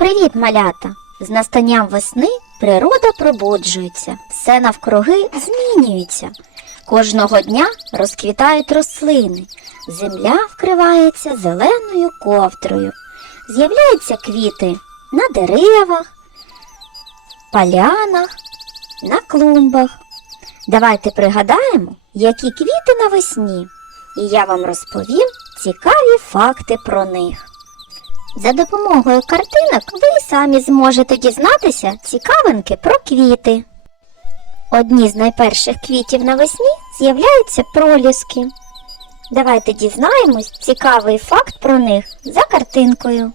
Привіт, малята! З настанням весни природа пробуджується, все навкруги змінюється. Кожного дня розквітають рослини, земля вкривається зеленою ковдрою. З'являються квіти на деревах, полянах, на клумбах. Давайте пригадаємо, які квіти навесні, і я вам розповім цікаві факти про них. За допомогою картинок ви самі зможете дізнатися цікавинки про квіти. Одні з найперших квітів навесні з'являються проліски. Давайте дізнаємось цікавий факт про них за картинкою.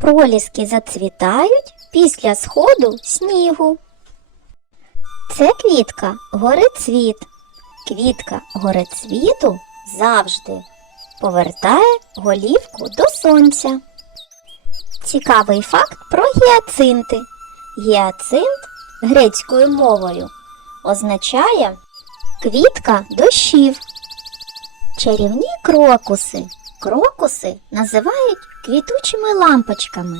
Проліски зацвітають після сходу снігу. Це квітка горецвіт. Квітка горецвіту завжди повертає голівку до сонця. Цікавий факт про гіацинти. Гіацинт грецькою мовою означає квітка дощів. Чарівні крокуси. Крокуси називають квітучими лампочками.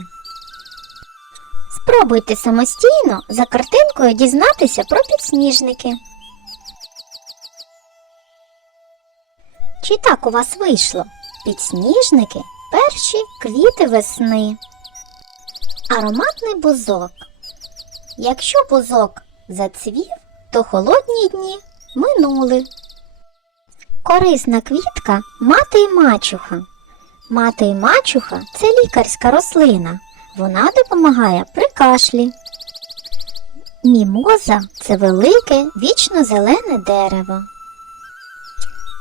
Спробуйте самостійно за картинкою дізнатися про підсніжники. Чи так у вас вийшло? Підсніжники перші квіти весни. Ароматний бузок. Якщо бузок зацвів, то холодні дні минули. Корисна квітка мати й мачуха. Мати й мачуха це лікарська рослина. Вона допомагає при кашлі. Мімоза це велике вічно зелене дерево.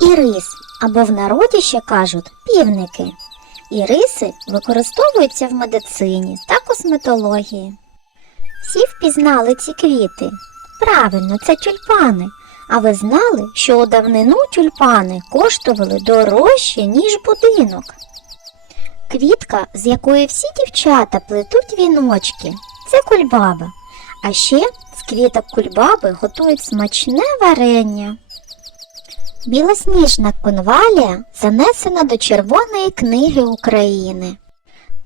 Ірис або в народі ще кажуть півники. Іриси використовуються в медицині та косметології. Всі впізнали ці квіти. Правильно, це тюльпани. А ви знали, що у давнину тюльпани коштували дорожче, ніж будинок. Квітка, з якої всі дівчата плетуть віночки, це кульбаба. А ще з квіток кульбаби готують смачне варення. Білосніжна конвалія занесена до Червоної книги України.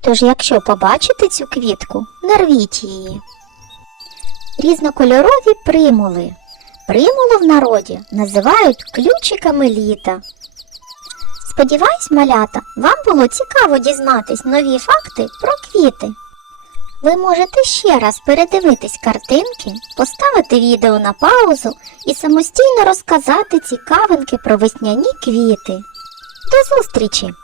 Тож, якщо побачите цю квітку, нарвіть її. Різнокольорові примули. Примулу в народі називають ключиками літа. Сподіваюсь, малята, вам було цікаво дізнатись нові факти про квіти. Ви можете ще раз передивитись картинки, поставити відео на паузу і самостійно розказати цікавинки про весняні квіти. До зустрічі!